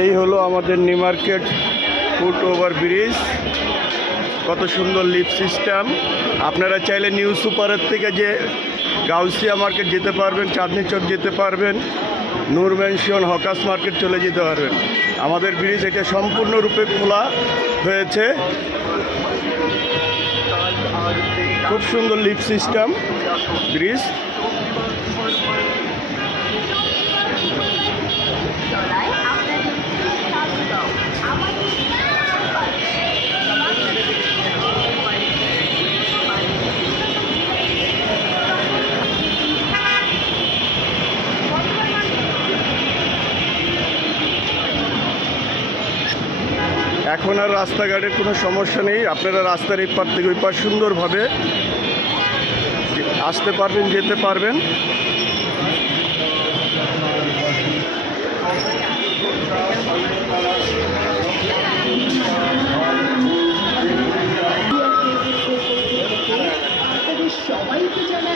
এই হলো আমাদের new market foot over bridge. কত সুন্দর লিফট সিস্টেম। আপনারা চাইলে নিউ সুপারের থেকে যে গাউসিয়া মার্কেট যেতে পারবেন, চাঁদনি চক যেতে পারবেন, নূর ম্যানশন, হকার্স মার্কেট চলে যেতে পারবেন। আমাদের ব্রিজ এটা সম্পূর্ণরূপে খোলা হয়েছে। খুব সুন্দর লিফট সিস্টেম ব্রিজ। এখন আর রাস্তাঘাটের কোনো সমস্যা নেই। আপনারা রাস্তার এই পার থেকে ওই পার সুন্দরভাবে আসতে পারবেন, যেতে পারবেন। সবাইকে জানাই